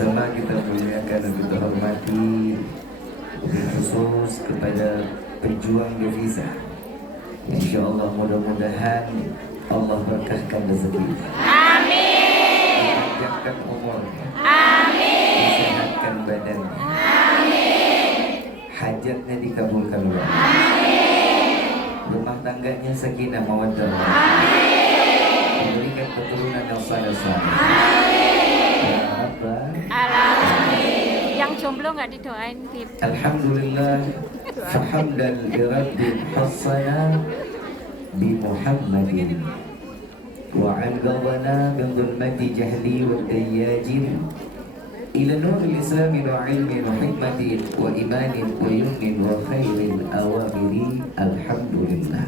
Sama-sama kita muliakan dan kita hormati khusus kepada pejuang devisa. InsyaAllah mudah-mudahan Allah berkahkan rezeki. Amin. Panjangkan umurnya. Amin. Disehatkan badannya. Amin. Hajatnya dikabulkan Allah. Amin. Rumah tangganya sakinah mawaddah. Amin. Memberikan keturunan yang saleh-saleh. Ya Rabbal Alamin. Yang jomblo nggak didoain, Bib? Alhamdulillah. Fahamdan li Rabbil hassana bi Muhammadin wa anqadhana min dhulmati jahli wa tayyajin ila nuril islami wa ilmin wa hikmatin wa imanin wa yumnin wa khairil awamiri. Alhamdulillah.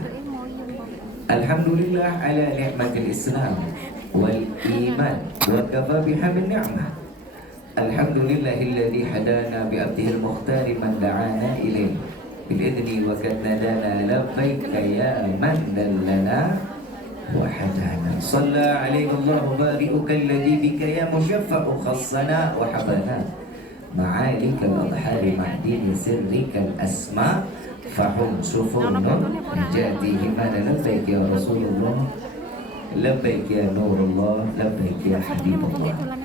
Alhamdulillah ala ni'matil Islam wal iman wa kafa bihamid ni'mah. Alhamdulillahilladzi hadana bi abdihil mukhtar man da'ana ilayhi bil idni wa kadnadana labbaika ya man dallana wa hadana. Shalla alaihi Allahu barikuka alladzi bika ya mushaffa'u khassana wa habana ma'alika al-adhari ma'dini sirrika al-asma fahum sufunun jatihi mana labbaik ya Rasulullah labbaik ya Nurullah labbaik ya Habibullah.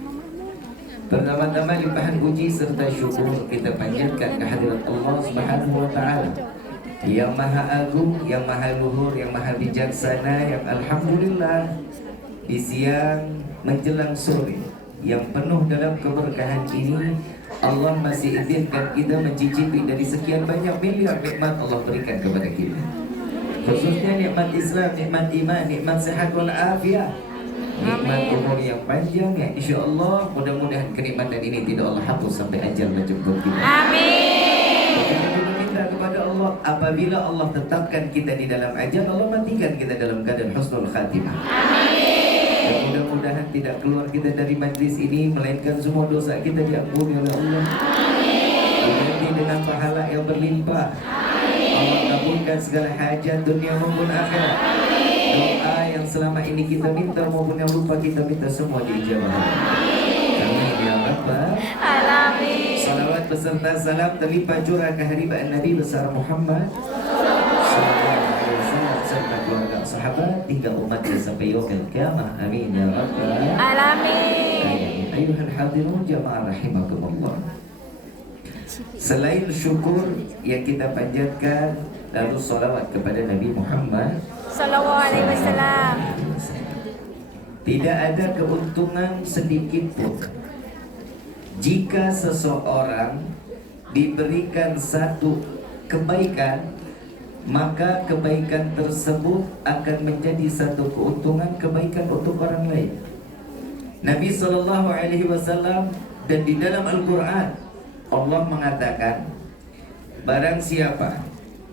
Pertama-tama limpahan puji serta syukur kita panjatkan kehadirat Allah Subhanahu wa taala yang maha agung, yang maha luhur, yang maha bijaksana, yang alhamdulillah di siang menjelang sore yang penuh dalam keberkahan ini Allah masih izinkan kita mencicipi dari sekian banyak miliar nikmat Allah berikan kepada kita. Khususnya nikmat Islam, nikmat iman, nikmat sehat wal afiat. Nikmat umur yang panjang ya insyaAllah. Mudah-mudahan kenikmatan ini tidak Allah hapus sampai ajal menjemput kita. Amin. Kita meminta kepada Allah apabila Allah tetapkan kita di dalam ajal, Allah matikan kita dalam keadaan husnul khatimah. Amin. Dan mudah-mudahan tidak keluar kita dari majlis ini melainkan semua dosa kita diampuni oleh Allah. Diganti dengan pahala yang berlimpah. Allah kabulkan segala hajat dunia maupun akhirat. Doa yang selama ini kita minta maupun yang lupa kita minta semua diijabah. Amin ya Rabbal Alamin. Salawat beserta salam terlimpah curah keharibaan Nabi besar Muhammad sallallahu alaihi wasallam serta keluarga sahabat hingga umatnya sampai yaumil qiyamah. Amin ya Rabbal Alamin. Ayuhal hadirun jamaah rahimakumullah. Selain syukur yang kita panjatkan, lalu salawat kepada Nabi Muhammad Sallallahu alaihi wasallam. Tidak ada keuntungan sedikit pun jika seseorang diberikan satu kebaikan, maka kebaikan tersebut akan menjadi satu keuntungan kebaikan untuk orang lain. Nabi Sallallahu Alaihi Wasallam dan di dalam Al-Quran Allah mengatakan, barang siapa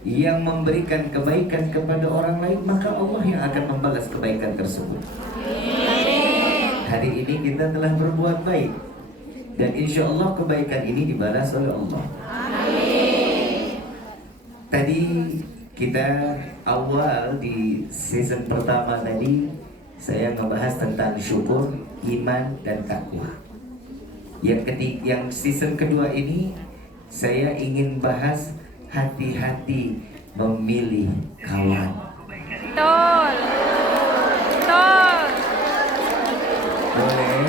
yang memberikan kebaikan kepada orang lain, maka Allah yang akan membalas kebaikan tersebut. Amin. Hari ini kita telah berbuat baik dan insya Allah kebaikan ini dibalas oleh Allah. Amin. Tadi kita awal di season pertama tadi saya membahas tentang syukur, iman dan takwa. Yang season kedua ini saya ingin bahas hati-hati memilih kawan. Betul. Betul. Boleh?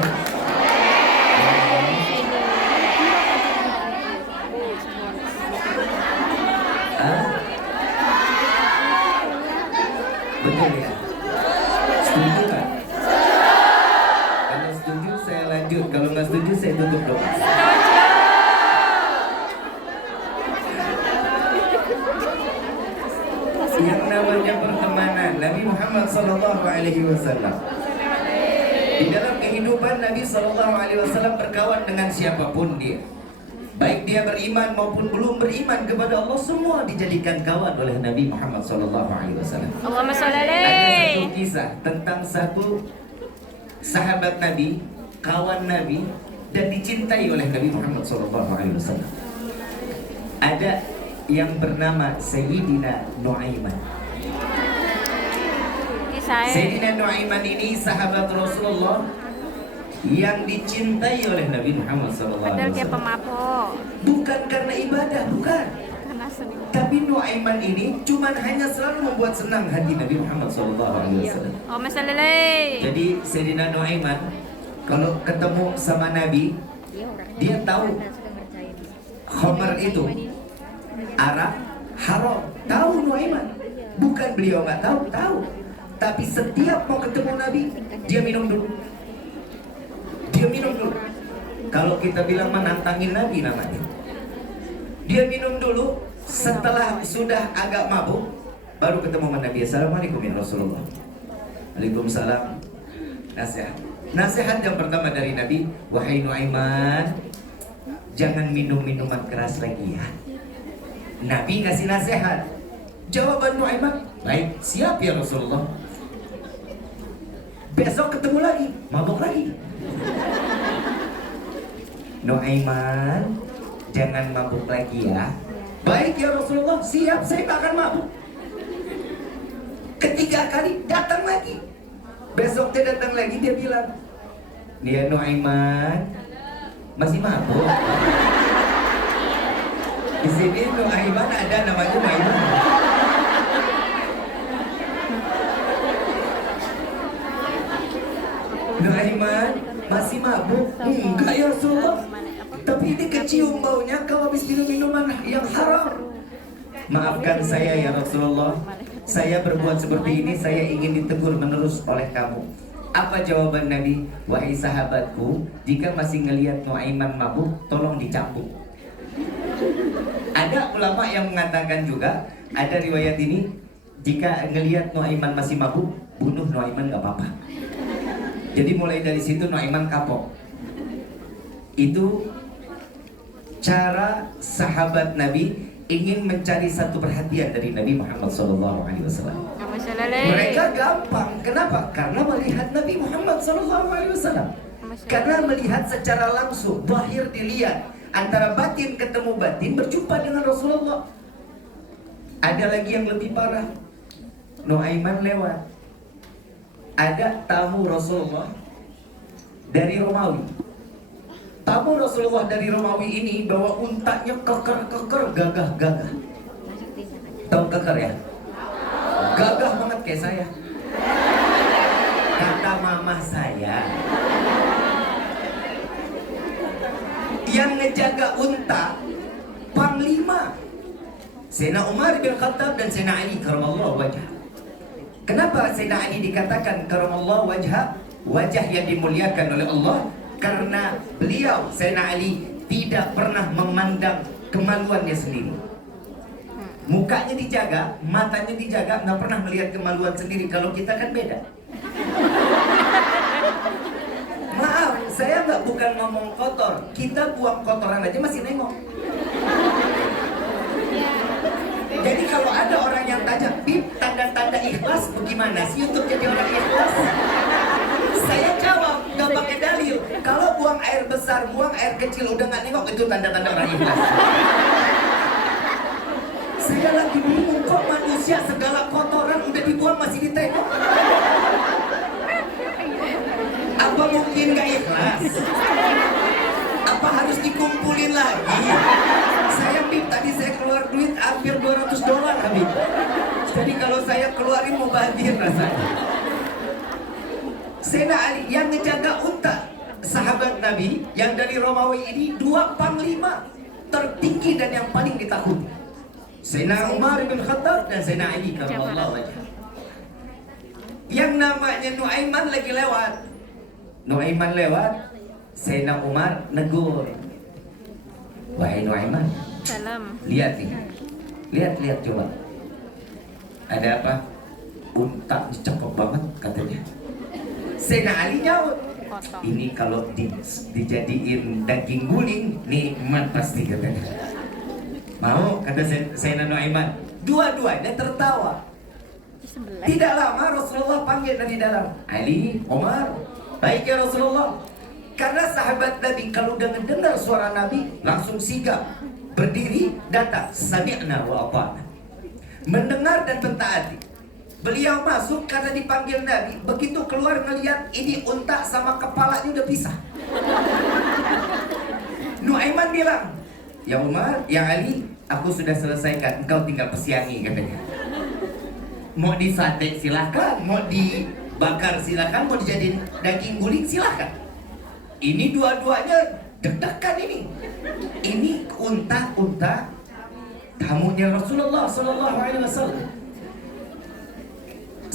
Hah? Betul ya? Setuju kan? Kalau setuju saya lanjut, kalau nggak setuju saya tutup doa. Yang namanya pertemanan Nabi Muhammad Sallallahu Alaihi Wasallam. Di dalam kehidupan Nabi Sallallahu Alaihi Wasallam berkawan dengan siapapun dia, baik dia beriman maupun belum beriman kepada Allah, semua dijadikan kawan oleh Nabi Muhammad Sallallahu Alaihi Wasallam. Allahumma sholli Ada alaihi. satu kisah tentang satu sahabat Nabi, kawan Nabi dan dicintai oleh Nabi Muhammad Sallallahu Alaihi Wasallam. Ada yang bernama Sayyidina Nu'aiman. Kisah. Sayyidina Nu'aiman ini sahabat Rasulullah yang dicintai oleh Nabi Muhammad Padahal dia SAW. pemabuk. Bukan karena ibadah, bukan. Karena seni. Tapi Nuaiman ini cuman hanya selalu membuat senang hati Nabi Muhammad SAW. Oh, masalah lain. Jadi Sayyidina Nuaiman kalau ketemu sama Nabi, dia tahu khamar itu arak haram. Tahu Nuaiman. Bukan beliau nggak tahu, tahu. Tapi setiap mau ketemu Nabi, dia minum dulu. Dia minum dulu. Kalau kita bilang menantangin Nabi namanya. Dia minum dulu. Setelah sudah agak mabuk, baru ketemu sama Nabi. Assalamualaikum ya Rasulullah. Waalaikumsalam. Nasihat yang pertama dari Nabi, wahai Nuaiman, jangan minum minuman keras lagi ya. Nabi kasih nasihat. Jawaban Nuaiman, baik, siap ya Rasulullah. Besok ketemu lagi, mabuk lagi. Nuaiman, jangan mabuk lagi ya. Baik ya Rasulullah, siap, saya gak akan mabuk. Ketiga kali datang lagi. Besok dia datang lagi, dia bilang, dia Nuaiman masih mabuk. Di sini Nuaiman ada namanya Nuaiman. Nuaiman masih mabuk? Enggak ya Rasulullah. Tapi ini kecium baunya kau habis minum minuman yang haram. Maafkan saya ya Rasulullah. Saya berbuat seperti ini, saya ingin ditegur menerus oleh kamu. Apa jawaban Nabi? Wahai sahabatku, jika masih ngelihat Nuaiman mabuk, tolong dicambuk. Ada ulama yang mengatakan juga, ada riwayat ini, jika ngelihat Nuaiman masih mabuk, bunuh Nuaiman gak apa-apa. Jadi mulai dari situ Nuaiman kapok. Itu cara sahabat Nabi ingin mencari satu perhatian dari Nabi Muhammad SAW. Masalah lain. Mereka gampang. Kenapa? Karena melihat Nabi Muhammad SAW. Karena melihat secara langsung, zahir dilihat, antara batin ketemu batin, berjumpa dengan Rasulullah. Ada lagi yang lebih parah. Nuaiman lewat. Ada tamu Rasulullah dari Romawi. Tamu Rasulullah dari Romawi ini bawa untanya keker-keker, gagah-gagah. Tahu keker ya? Gagah banget kayak saya. Kata mama saya, yang ngejaga unta panglima Sayyidina Umar bin Khattab dan Sayyidina Ali karamallahu wajhah. Kenapa Sayyidina Ali dikatakan karamallahu wajhah, wajah yang dimuliakan oleh Allah? Karena beliau, Sayyidina Ali, tidak pernah memandang kemaluannya sendiri. Mukanya dijaga, matanya dijaga, nggak pernah melihat kemaluan sendiri. Kalau kita kan beda. Maaf, saya nggak bukan ngomong kotor. Kita buang kotoran aja masih nengok. Jadi kalau ada orang yang tanya, Bib, tanda-tanda ikhlas bagaimana sih untuk jadi orang ikhlas? Saya jawab, nggak pakai dalil. Kalau buang air besar, buang air kecil, udah nggak nengok, itu tanda-tanda orang ikhlas. Saya lagi bingung, kok manusia segala kotoran udah dibuang masih ditengok? Apa mungkin nggak ikhlas? Apa harus dikumpulin lagi? Saya Bib, tadi saya keluar duit hampir $200 Habib. Jadi kalau saya keluarin mau banjir rasanya. Sayyidina Ali yang ngejaga unta, sahabat Nabi yang dari Romawi ini, dua panglima tertinggi dan yang paling ditakuti, Sayyidina Umar bin Khattab dan Sayyidina Ali karamallahu wajhah. Yang namanya Nuaiman lagi lewat. Nuaiman lewat, Sayyidina Umar negur, wahai Nuaiman, Salam. lihat nih, lihat coba, ada apa? Unta cakep banget katanya. Sayyidina Ali nyaut, ini kalau dijadiin daging guling nikmat pasti katanya. Mau? Kata Sayyidina Nuaiman. Dua-duanya tertawa. Tidak lama Rasulullah panggil dari dalam, Ali, Umar. Baik ya Rasulullah. Karena sahabat Nabi kalau udah mendengar suara Nabi langsung sigap, berdiri, datang, sami'na wa ata'na, mendengar dan mentaati. Beliau masuk karena dipanggil Nabi. Begitu keluar ngelihat ini unta sama kepalanya udah pisah. Nuaiman bilang, "Ya Umar, ya Ali, aku sudah selesaikan, engkau tinggal pesiangi," katanya. Mau disate silahkan, mau dibakar silahkan, mau dijadiin daging guling silahkan. Ini dua-duanya deg-degan ini. Ini unta-unta tamunya Rasulullah Sallallahu Alaihi Wasallam.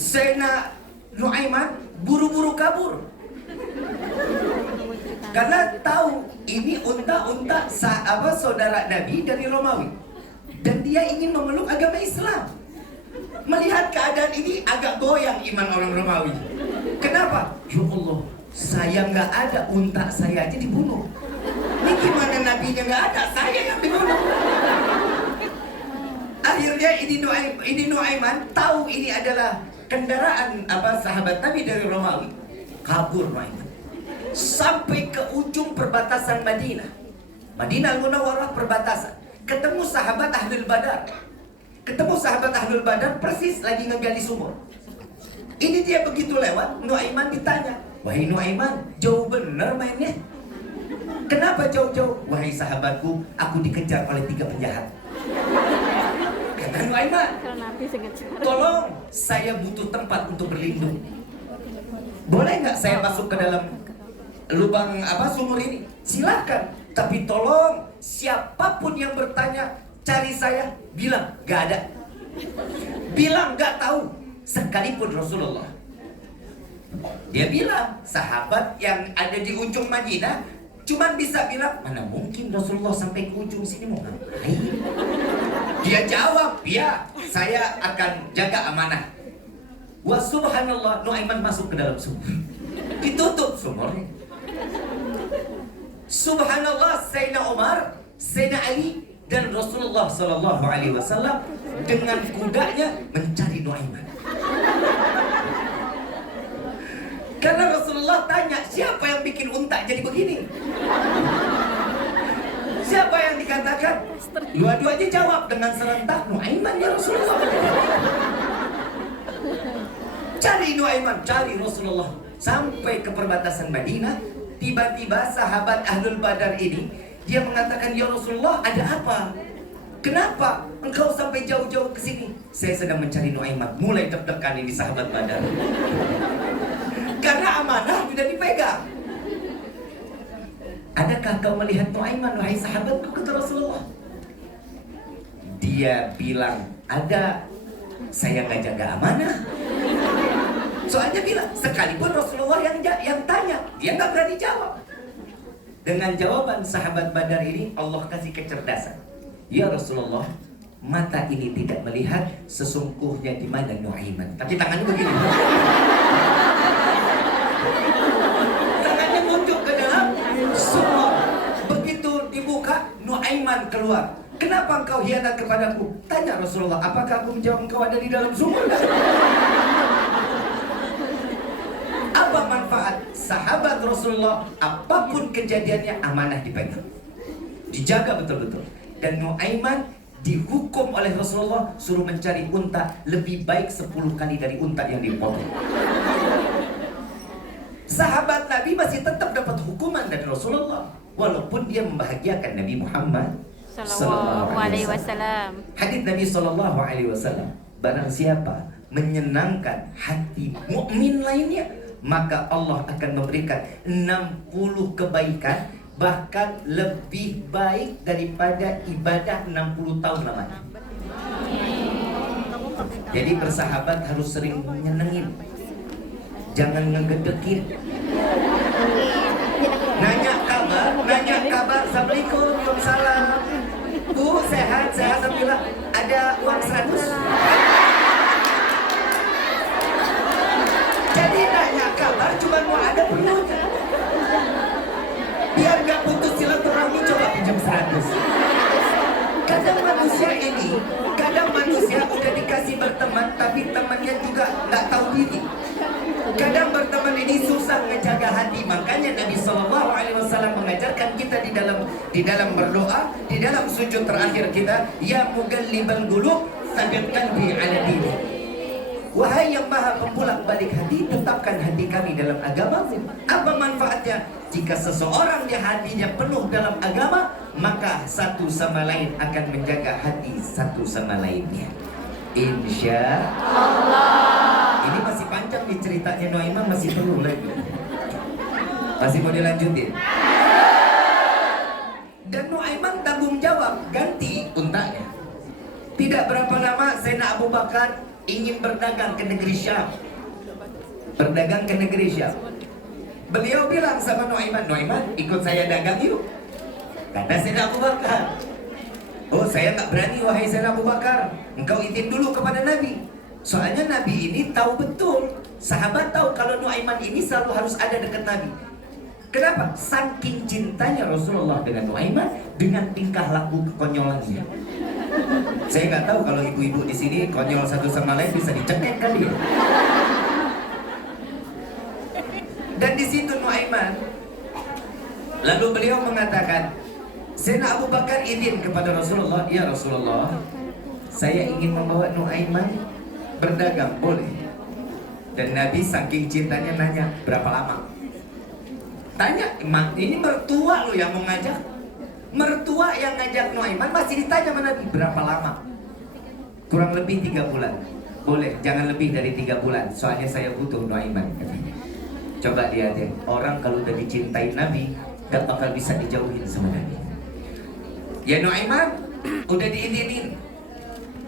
Sayyidina Nuaiman buru-buru kabur karena tahu ini unta-unta saudara Nabi dari Romawi, dan dia ingin memeluk agama Islam. Melihat keadaan ini agak goyang iman orang Romawi. Kenapa? Ya Allah, saya nggak ada, unta saya aja dibunuh. Ini gimana nabinya nggak ada, saya yang dibunuh. Akhirnya ini Nuaiman tahu ini adalah kendaraan sahabat Nabi dari Romawi. Kabur Nuaiman sampai ke ujung perbatasan Madinah. Madinah Al-Munawwarah perbatasan. Ketemu sahabat Ahlul Badar. Ketemu sahabat Ahlul Badar persis lagi ngegali sumur. Ini dia begitu lewat, Nuaiman ditanya, "Wahai Nuaiman, jauh bener mainnya. Kenapa jauh-jauh?" "Wahai sahabatku, aku dikejar oleh 3 penjahat." Kata Nuaiman, "Tolong, saya butuh tempat untuk berlindung. Boleh nggak saya masuk ke dalam lubang sumur ini?" "Silakan, tapi tolong siapapun yang bertanya cari saya, bilang nggak ada, bilang nggak tahu, sekalipun Rasulullah." Dia bilang sahabat yang ada di ujung Madinah cuman bisa bilang, "Mana mungkin Rasulullah sampai ke ujung sini, mau ngapain?" Dia jawab, "Ya, saya akan jaga amanah." Wa subhanallah, Nuaiman masuk ke dalam sumur. Ditutup sumurnya. Subhanallah, Sayyidina Umar, Sayyidina Ali, dan Rasulullah Sallallahu Alaihi Wasallam dengan kudanya mencari Nuaiman. Karena Rasulullah tanya, siapa yang bikin unta jadi begini? Siapa yang dikatakan? Dua-duanya jawab dengan serentak, "Nuaiman ya Rasulullah." Cari Nuaiman, cari Rasulullah. Sampai ke perbatasan Madinah. Tiba-tiba sahabat Ahlul Badar ini, dia mengatakan, "Ya Rasulullah, ada apa? Kenapa engkau sampai jauh-jauh ke sini?" "Saya sedang mencari Nuaiman." Mulai deg-degan ini sahabat Badar. Karena amanah sudah dipegang. "Adakah kau melihat Nuaiman, wahai sahabatku?" kata Rasulullah. Dia bilang, "Ada, saya nggak jaga amanah." Soalnya bilang, sekalipun Rasulullah yang tanya, dia nggak berani jawab. Dengan jawaban sahabat Badar ini, Allah kasih kecerdasan. "Ya Rasulullah, mata ini tidak melihat sesungguhnya di mana Nuaiman." Tapi tangannya begini. Tangannya muncul ke dalam sumur. Begitu dibuka, Nuaiman keluar. "Kenapa engkau hianat kepadaku?" Tanya Rasulullah, "Apakah aku menjawab engkau ada di dalam sumur?" Apa manfaat sahabat Rasulullah? Apapun kejadiannya, amanah dipegang, dijaga betul-betul. Dan Nuaiman dihukum oleh Rasulullah suruh mencari unta lebih baik 10 kali dari unta yang dipotong. Sahabat Nabi masih tetap dapat hukuman dari Rasulullah walaupun dia membahagiakan Nabi Muhammad Sallallahu Alaihi Wasallam. Hadits Nabi Sallallahu Alaihi Wasallam, barang siapa menyenangkan hati mukmin lainnya, maka Allah akan memberikan 60 kebaikan, bahkan lebih baik daripada ibadah 60 tahun lamanya. Jadi bersahabat harus sering menyenengin, jangan ngegedekin. Nanya kabar, Assalamualaikum, Waalaikumsalam. "Bu, sehat, alhamdulillah. Ada uang 100?" Jadi nanya kabar cuma mau ada perlunya. Biar gak putus silaturahmi, coba pinjam 100. Kadang manusia udah dikasih berteman, tapi temannya juga gak tahu diri. Kadang berteman ini susah ngejaga hati. Makanya Nabi Sallallahu Alaihi Wasallam mengajarkan kita di dalam berdoa, di dalam sujud terakhir kita, "Ya mugallibal qulub, tsabbit qalbi ala dinik." Wahai yang maha pembulak balik hati, tetapkan hati kami dalam agamamu. Apa manfaatnya? Jika seseorang di hatinya penuh dalam agama, maka satu sama lain akan menjaga hati satu sama lainnya. Insya Allah. Ini masih panjang nih ceritanya Nuaiman, masih perlu lagi. Masih mau dilanjutin? Dan Nuaiman tanggung jawab ganti untanya. Tidak berapa lama Sayyidina Abu Bakar ingin berdagang ke negeri Syam. Berdagang ke negeri Syam. Beliau bilang sama Nuaiman, Nuaiman ikut saya dagang yuk. Kata Sayyidina Abu Bakar, oh saya tak berani wahai Sayyidina Abu Bakar. Engkau izin dulu kepada Nabi. Soalnya Nabi ini tahu betul, sahabat tahu kalau Nuaiman ini selalu harus ada dekat Nabi. Kenapa? Saking cintanya Rasulullah dengan Nuaiman, dengan tingkah laku kekonyolannya. Saya nggak tahu kalau ibu-ibu di sini konyol satu sama lain bisa dicekek kali ya. Dan di situ Nuaiman, lalu beliau mengatakan, Sayyidina Abu Bakar izin kepada Rasulullah, ya Rasulullah, saya ingin membawa Nuaiman berdagang, boleh? Dan Nabi saking cintanya nanya, berapa lama? Tanya, ini mertua lo yang mau ngajak. Mertua yang ngajak Nuaiman masih ditanya sama Nabi, berapa lama? Kurang lebih 3 bulan. Boleh, jangan lebih dari 3 bulan. Soalnya saya butuh Nuaiman. Coba lihat ya, orang kalau udah dicintai Nabi, gak bakal bisa dijauhin sama Nabi. Ya Nuaiman, udah diizinin.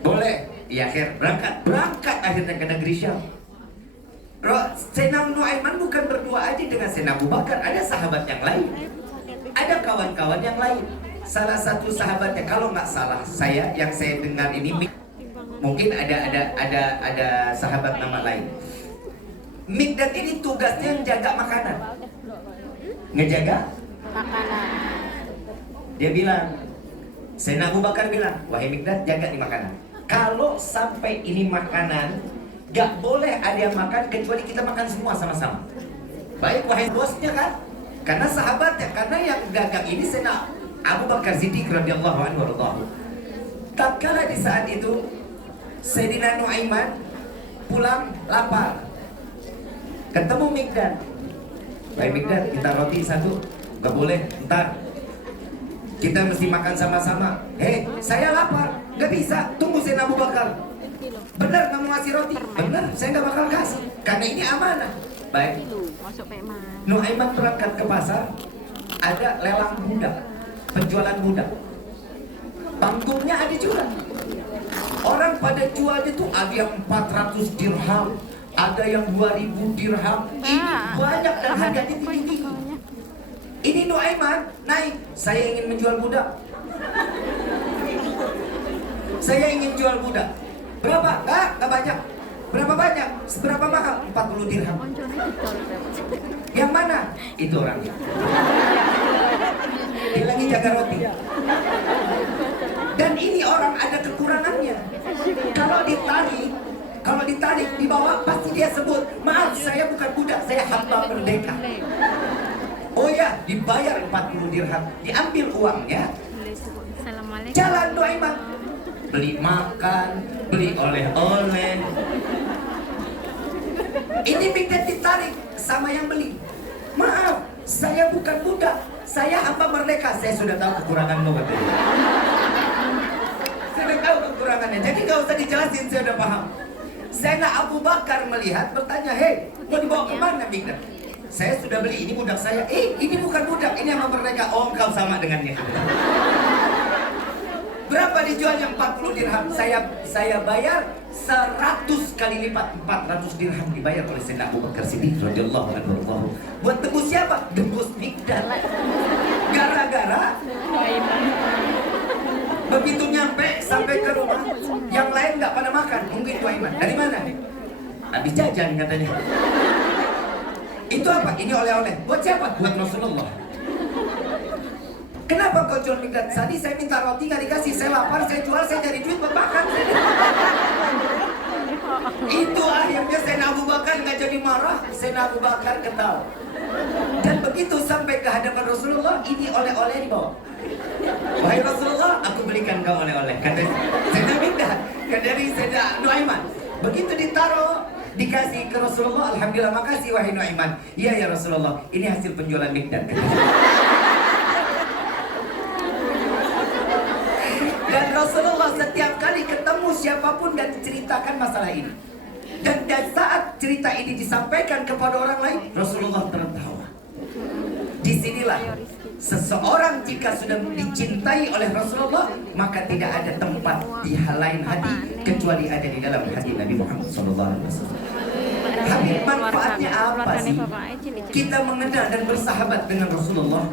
Boleh, ya akhir berangkat akhirnya ke negeri Syam. Sayyidina Nuaiman bukan berdua aja dengan Sayyidina Abu Bakar, ada sahabat yang lain, ada kawan-kawan yang lain. Salah satu sahabatnya, kalau nggak salah yang saya dengar ini, mungkin ada sahabat nama lain. Mikdad ini tugasnya jaga makanan, ngejaga makanan. Dia bilang, Sayyidina Abu Bakar bilang, wahai Mikdad, jaga nih makanan. Kalau sampai ini makanan gak boleh ada yang makan kecuali kita makan semua sama-sama. Baik wahai bosnya kan, karena sahabatnya, karena yang dagang ini Sayyidina Abu Bakar Siddiq radhiyallahu anhu. Tatkala di saat itu Sayyidina Nuaiman pulang lapar, ketemu Mikdad. Baik Mikdad, kita roti satu. Gak boleh, ntar kita mesti makan sama-sama. Hei, saya lapar, gak bisa, tunggu Sayyidina Abu Bakar. Benar kamu ngasih roti? Benar, saya nggak bakal kasih karena ini amanah. Baik. Nuaiman berangkat ke pasar, ada lelang budak, penjualan budak. Panggungnya ada juga. Orang pada jualnya tuh ada yang 400 dirham, ada yang 2000 dirham. Ini banyak dan harganya tinggi. Ini Nuaiman naik, saya ingin menjual budak. Saya ingin jual budak. Berapa? Enggak banyak. Berapa banyak? Seberapa mahal? 40 dirham. Yang mana? Itu orangnya. Dia lagi jaga roti. Dan ini orang ada kekurangannya. Kalau ditarik di bawah pasti dia sebut, maaf saya bukan budak, saya hamba merdeka. Oh ya, dibayar 40 dirham. Diambil uangnya. Jalan Nuaiman. Beli makan, beli oleh-oleh. Ini Mikdad ditarik sama yang beli. Maaf, saya bukan budak, saya hamba merdeka. Saya sudah tahu kekuranganmu, katanya. Saya sudah tahu kekurangannya, jadi gak usah dijelasin, saya sudah paham. Sayyidina Abu Bakar melihat, bertanya, hei, mau dibawa kemana Mikdad? Saya sudah beli, ini budak saya. Ini bukan budak, ini hamba merdeka. Oh, engkau sama dengannya. Berapa dijual yang 40 dirham? Saya bayar 100 kali lipat, 400 dirham dibayar oleh Sayyidina Abu Bakar Siddiq radhiyallahu anhu. Buat tebus siapa? Tebus Mikdad. Gara-gara begitu nyampe sampai ke rumah, yang lain nggak pada makan. Mungkin Nuaiman. Dari mana? Habis jajan katanya. Itu apa? Ini oleh-oleh. Buat siapa? Buat Rasulullah. Kenapa kau jual Mikdad? Tadi saya minta roti nggak dikasih, saya lapar, saya jual, saya cari duit buat makan. Itu akhirnya Sayyidina Abu Bakar nggak jadi marah, Sayyidina Abu Bakar ketawa. Dan begitu sampai ke hadapan Rasulullah, ini oleh-oleh dibawa. Wahai Rasulullah, aku belikan kau oleh-oleh. Kata Sayyidina Mikdad, kata dari Sayyidina Nuaiman. Begitu ditaruh, dikasih ke Rasulullah, alhamdulillah, makasih wahai Nuaiman. Iya ya Rasulullah, ini hasil penjualan Mikdad. Dan Rasulullah setiap kali ketemu siapapun dan ceritakan masalah ini. Dan saat cerita ini disampaikan kepada orang lain, Rasulullah tertawa. Disinilah seseorang jika sudah dicintai oleh Rasulullah, maka tidak ada tempat di hal lain hati kecuali ada di dalam hati Nabi Muhammad SAW. Habib, manfaatnya apa sih kita mengenal dan bersahabat dengan Rasulullah?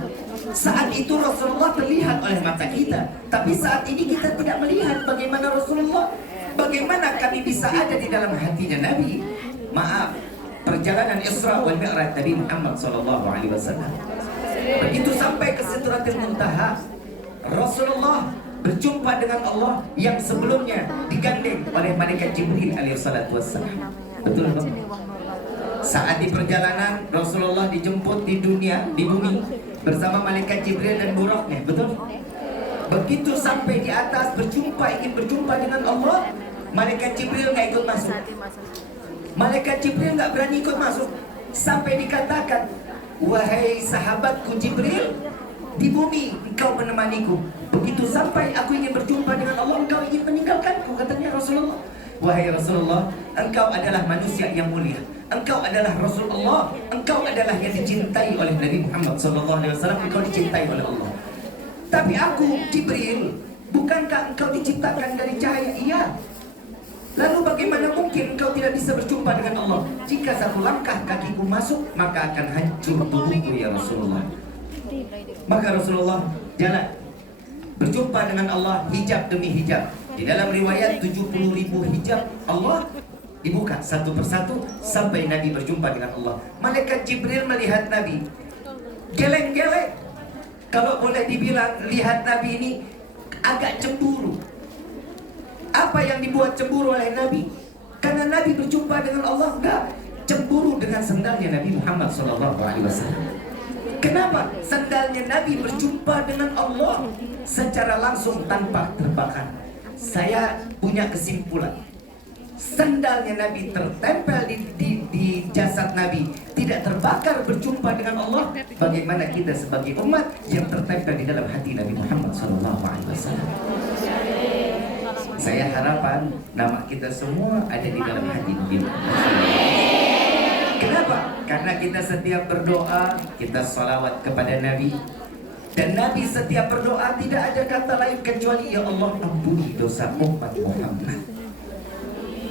Saat itu Rasulullah terlihat oleh mata kita, tapi saat ini kita tidak melihat bagaimana Rasulullah. Bagaimana kami bisa ada di dalam hatinya Nabi? Maaf, perjalanan Isra wal Mi'raj Nabi Muhammad SAW. Begitu sampai ke Sidratil Muntaha, Rasulullah berjumpa dengan Allah yang sebelumnya digandeng oleh malaikat Jibril alaihissalatu wassalam. Betul Bang? Saat di perjalanan Rasulullah dijemput di dunia, di bumi bersama malaikat Jibril dan buruknya, betul? Begitu sampai di atas ingin berjumpa dengan Allah, malaikat Jibril nggak ikut masuk. Malaikat Jibril nggak berani ikut masuk sampai dikatakan, wahai sahabatku Jibril, di bumi engkau menemaniku. Begitu sampai aku ingin berjumpa dengan Allah, engkau ingin meninggalkanku, katanya Rasulullah. Wahai Rasulullah, engkau adalah manusia yang mulia. Engkau adalah Rasulullah. Engkau adalah yang dicintai oleh Nabi Muhammad SAW. Engkau dicintai oleh Allah. Tapi aku, Jibril, bukankah engkau diciptakan dari cahaya? Iya. Lalu bagaimana mungkin engkau tidak bisa berjumpa dengan Allah? Jika satu langkah kakiku masuk, maka akan hancur tubuhku ya Rasulullah. Maka Rasulullah jalan berjumpa dengan Allah hijab demi hijab. Di dalam riwayat 70.000 hijab Allah dibuka satu persatu sampai Nabi berjumpa dengan Allah. Malaikat Jibril melihat Nabi geleng-geleng. Kalau boleh dibilang, lihat Nabi ini agak cemburu. Apa yang dibuat cemburu oleh Nabi? Karena Nabi berjumpa dengan Allah, enggak. Cemburu dengan sendalnya Nabi Muhammad SAW. Kenapa? Sendalnya Nabi berjumpa dengan Allah secara langsung tanpa terbakar. Saya punya kesimpulan, sendalnya Nabi tertempel di jasad Nabi, tidak terbakar berjumpa dengan Allah. Bagaimana kita sebagai umat yang tertempel di dalam hati Nabi Muhammad SAW? Saya harapan nama kita semua ada di dalam hati Nabi. Kenapa? Karena kita setiap berdoa, kita salawat kepada Nabi. Dan Nabi setiap berdoa tidak ada kata lain kecuali, ya Allah ampuni dosa umat Muhammad.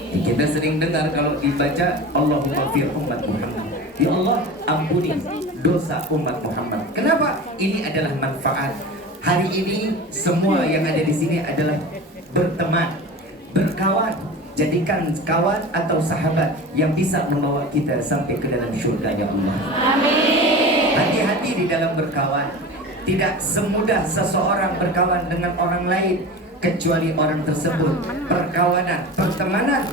Kita sering dengar kalau dibaca, Allahumma fir umat Muhammad. Ya Allah ampuni dosa umat Muhammad. Kenapa? Ini adalah manfaat. Hari ini semua yang ada di sini adalah berteman, berkawan. Jadikan kawan atau sahabat yang bisa membawa kita sampai ke dalam syurga ya Allah. Amin. Hati-hati di dalam berkawan. Tidak semudah seseorang berkawan dengan orang lain kecuali orang tersebut perkawanan, pertemanan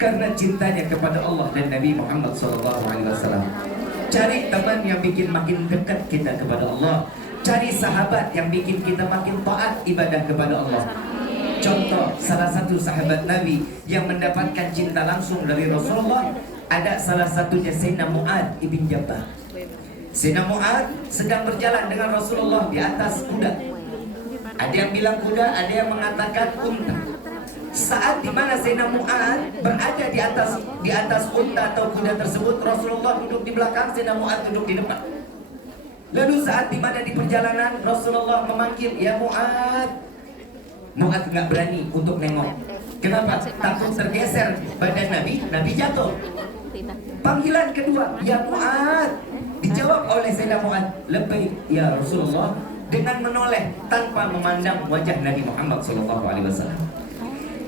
karena cintanya kepada Allah dan Nabi Muhammad SAW. Cari teman yang bikin makin dekat kita kepada Allah. Cari sahabat yang bikin kita makin taat ibadah kepada Allah. Contoh, salah satu sahabat Nabi yang mendapatkan cinta langsung dari Rasulullah, ada salah satunya Sayyidina Mu'ad ibn Jabal. Sayyidina Mu'ad sedang berjalan dengan Rasulullah di atas kuda. Ada yang bilang kuda, ada yang mengatakan unta. Saat dimana Sayyidina Mu'ad berada di atas unta atau kuda tersebut, Rasulullah duduk di belakang, Sayyidina Mu'ad duduk di depan. Lalu saat dimana di perjalanan Rasulullah memanggil, ya Mu'ad. Mu'ad nggak berani untuk nengok. Kenapa? Takut tergeser badan Nabi jatuh. Panggilan kedua, ya Mu'ad. Dijawab oleh Sayyidina Mu'ad, labbaik ya Rasulullah, dengan menoleh tanpa memandang wajah Nabi Muhammad SAW.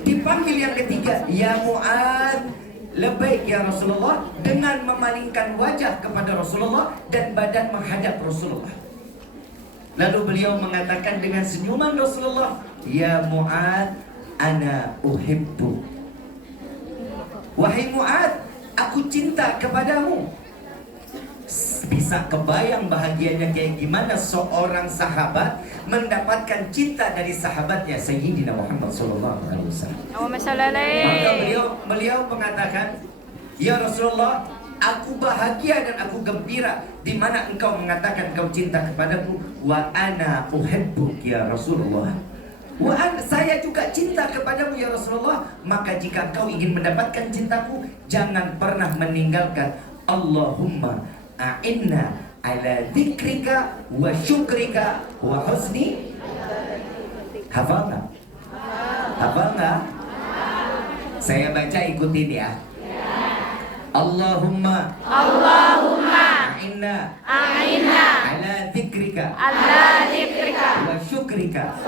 Dipanggil yang ketiga, ya Mu'ad, labbaik ya Rasulullah, dengan memalingkan wajah kepada Rasulullah dan badan menghadap Rasulullah. Lalu beliau mengatakan dengan senyuman Rasulullah, ya Mu'ad, ana uhibbu. Wahai Mu'ad, aku cinta kepadamu. Bisa kebayang bahagianya kayak gimana seorang sahabat mendapatkan cinta dari sahabatnya Sayyidina Muhammad sallallahu alaihi wasallam. Maka beliau mengatakan, "Ya Rasulullah, aku bahagia dan aku gembira di mana engkau mengatakan engkau cinta kepadaku. Wa ana uhibbuk ya Rasulullah. Saya juga cinta kepadamu ya Rasulullah. Maka jika engkau ingin mendapatkan cintaku, jangan pernah meninggalkan Allahumma a'inna ala dzikrika wa syukrika wa husni." Hafal nggak? Hafal nggak? Saya baca, ikutin ya. Allahumma a'inna ala dzikrika wa syukrika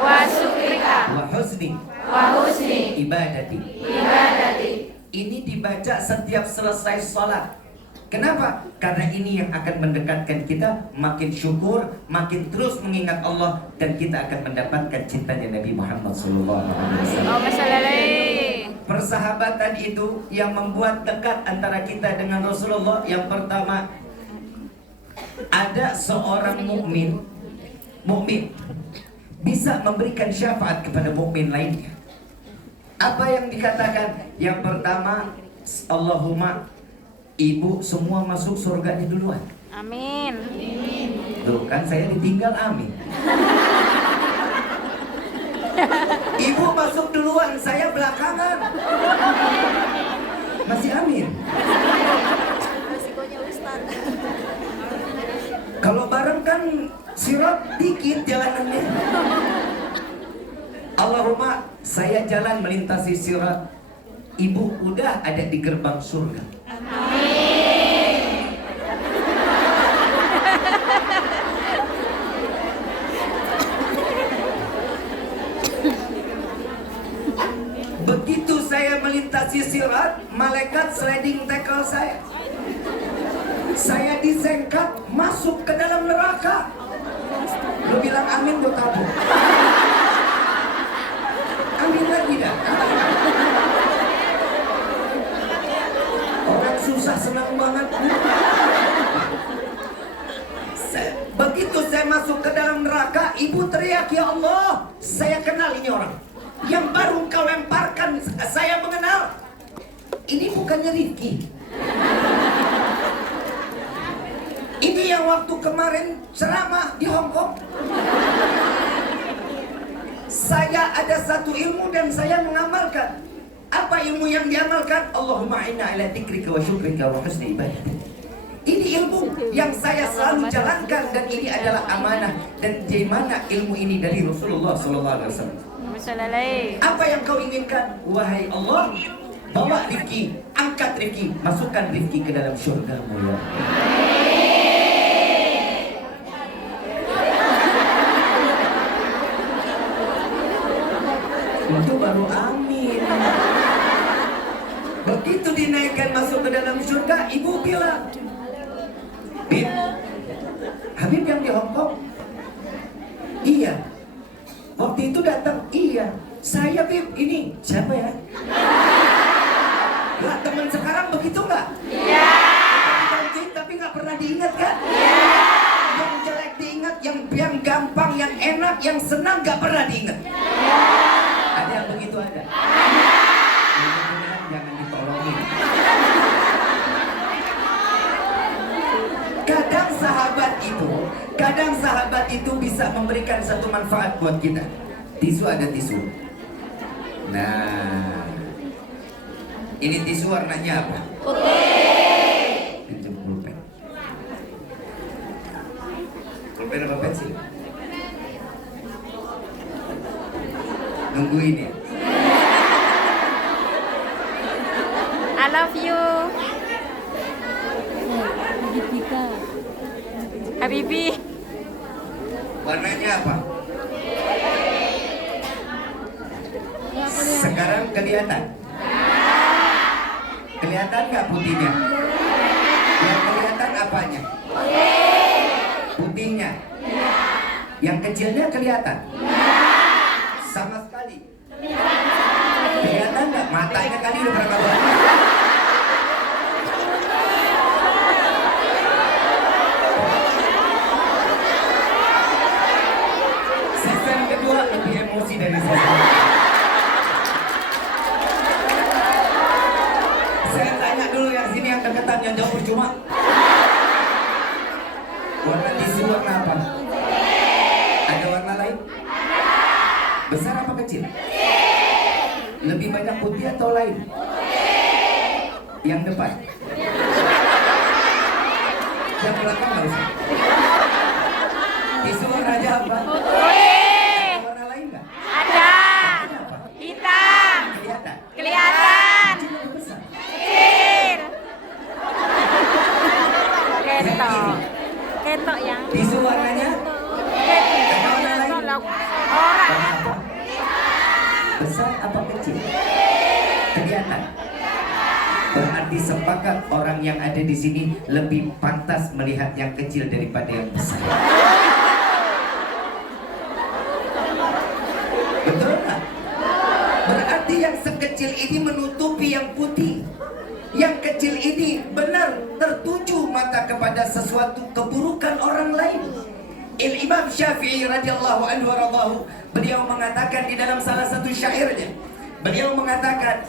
wa husni ibadati. Ini dibaca setiap selesai sholat. Kenapa? Karena ini yang akan mendekatkan kita makin syukur, makin terus mengingat Allah, dan kita akan mendapatkan cintanya Nabi Muhammad SAW. Persahabatan itu yang membuat dekat antara kita dengan Rasulullah. Yang pertama, ada seorang mukmin bisa memberikan syafaat kepada mukmin lainnya. Apa yang dikatakan? Yang pertama, Allahumma, ibu semua masuk surganya duluan. Amin. Tuh kan saya ditinggal, amin. Ibu masuk duluan, saya belakangan. Masih amin. Kalau bareng kan sirat dikit jalanannya. Allahumma, saya jalan melintasi sirat, ibu udah ada di gerbang surga. Begitu saya melintasi sirat, malaikat sliding tackle saya. Saya disengkat masuk ke dalam neraka. Lu bilang amin, gue tabuk. Amin lagi dah. Orang susah senang banget. Begitu saya masuk ke dalam neraka, ibu teriak, "Ya Allah, saya kenal ini orang. Yang baru kau lemparkan, saya mengenal. Ini bukannya Rifki. Ini yang waktu kemarin ceramah di Hong Kong. Saya ada satu ilmu dan saya mengamalkan." Apa ilmu yang diamalkan? Allahumma inna ala dzikrika wa syukrika wa husni ibadatik. Ini ilmu yang saya selalu jalankan, dan ini adalah amanah. Dan di mana ilmu ini dari Rasulullah SAW. Apa yang kau inginkan? Wahai Allah, bawa Rifki, angkat Rifki, masukkan Rifki ke dalam syurga-Mu ya. Itu baru amin. Begitu dinaikkan masuk ke dalam surga, ibu bilang, "Bib, Habib yang di Hong Kong?" "Iya." "Waktu itu datang?" "Iya." "Saya Bib, ini siapa ya?" Lah, teman sekarang begitu nggak? Iya. Tapi nggak pernah diingat kan? Iya. Yang jelek diingat, yang gampang, yang enak, yang senang nggak pernah diingat. Iya. Ada yang begitu ada? Mudah-mudahan jangan ditolongin. Kadang sahabat itu bisa memberikan satu manfaat buat kita. Tisu ada tisu. Nah, ini tisu warnanya apa? Putih. Pinjam pulpen. Pulpen apa pensil? Nungguin ya. I love you. Habibi. Warnanya apa? Sekarang kelihatan? Kelihatan nggak putihnya? Yang kelihatan apanya? Putihnya. Yang kecilnya kelihatan? Sama sekali. Kelihatan nggak? Matanya kali udah berapa banyak? lebih emosi dari saya. Saya tanya dulu yang sini yang deketan, yang jauh percuma. Warna tisu warna apa? Ada warna lain? Besar apa kecil? Lebih banyak putih atau lain? Yang depan? Yang belakang nggak usah. Tisu warnanya apa? Putih. Ada warna lain nggak? Ada. Hitam. Kelihatan? Kelihatan. Kecil atau besar? Kecil. Ketok. Ketok yang. Tisu warnanya? Ada warna lain? Orang. Warna apa? Besar apa kecil? Kelihatan? Berarti sepakat orang yang ada di sini lebih pantas melihat yang kecil daripada yang besar. Betul nggak? Berarti yang sekecil ini menutupi yang putih. Yang kecil ini benar tertuju mata kepada sesuatu keburukan orang lain. Imam Syafi'i radhiyallahu anhu waradahu, beliau mengatakan di dalam salah satu syairnya, beliau mengatakan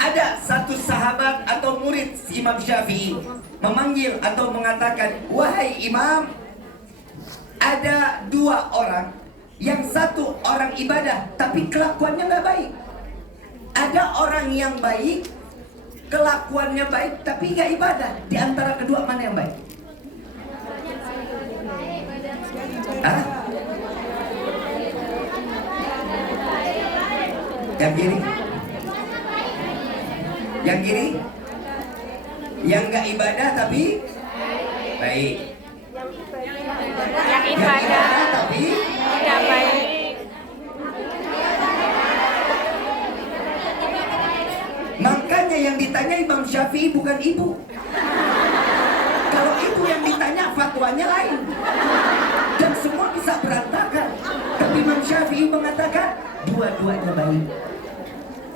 ada satu sahabat atau murid Imam Syafi'i memanggil atau mengatakan, wahai Imam, ada dua orang, yang satu orang ibadah tapi kelakuannya nggak baik. Ada orang yang baik, kelakuannya baik tapi nggak ibadah. Di antara kedua mana yang baik? Hah? Yang kiri? Yang kiri? Yang nggak ibadah tapi baik. Yang ibadah tapi tidak baik. makanya yang ditanya Imam Syafi'i bukan ibu. Kalau ibu yang ditanya fatwanya lain. Dan semua bisa berantakan. Tapi Imam Syafi'i mengatakan dua-duanya baik.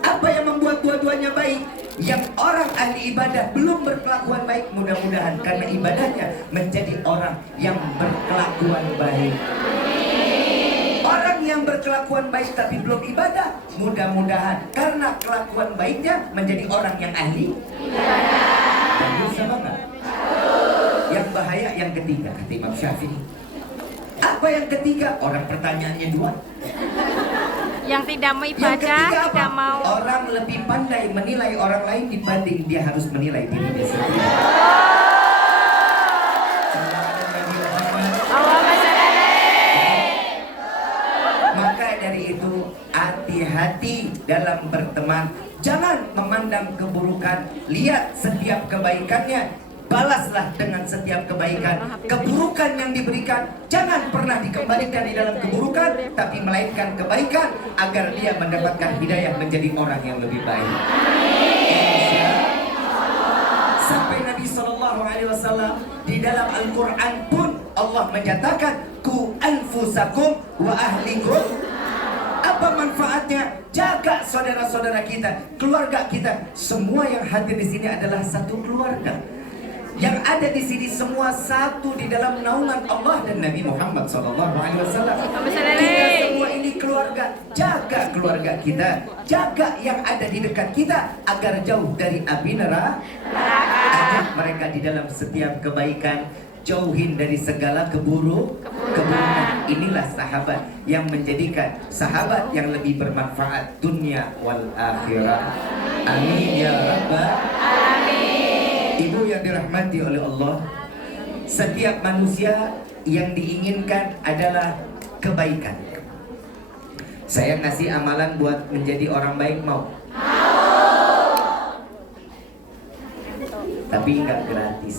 Apa yang membuat dua-duanya baik? Yang orang ahli ibadah belum berkelakuan baik, mudah-mudahan karena ibadahnya menjadi orang yang berkelakuan baik. Orang yang berkelakuan baik tapi belum ibadah, mudah-mudahan karena kelakuan baiknya menjadi orang yang ahli ibadah. Sama nggak? Yang bahaya yang ketiga, kata Imam Syafi'i. Apa yang ketiga? Orang pertanyaannya dua. Yang tidak mau Yang ibadah, ketiga apa? tidak mau. Orang lebih pandai menilai orang lain dibanding dia harus menilai dirinya sendiri. Allahumma shalli alaihi. Maka dari itu hati-hati dalam berteman. Jangan memandang keburukan. Lihat setiap kebaikannya, balaslah dengan setiap kebaikan. Keburukan yang diberikan jangan pernah dikembalikan di dalam keburukan, tapi melainkan kebaikan agar dia mendapatkan hidayah menjadi orang yang lebih baik. Sampai Nabi SAW di dalam Al-Quran pun Allah menyatakan ku anfusakum wa ahlikum. Apa manfaatnya? Jaga saudara-saudara kita, keluarga kita. Semua yang hadir di sini adalah satu keluarga. Yang ada di sini semua satu di dalam naungan Allah dan Nabi Muhammad SAW. Kita semua ini keluarga. Jaga keluarga kita, jaga yang ada di dekat kita agar jauh dari api neraka. Ajak mereka di dalam setiap kebaikan, jauhin dari segala keburukan. Inilah sahabat yang menjadikan sahabat yang lebih bermanfaat dunia wal akhirah. Amin ya rabbal alamin. Ibu yang dirahmati oleh Allah, setiap manusia yang diinginkan adalah kebaikan. Saya ngasih amalan buat menjadi orang baik, mau? Tapi nggak gratis.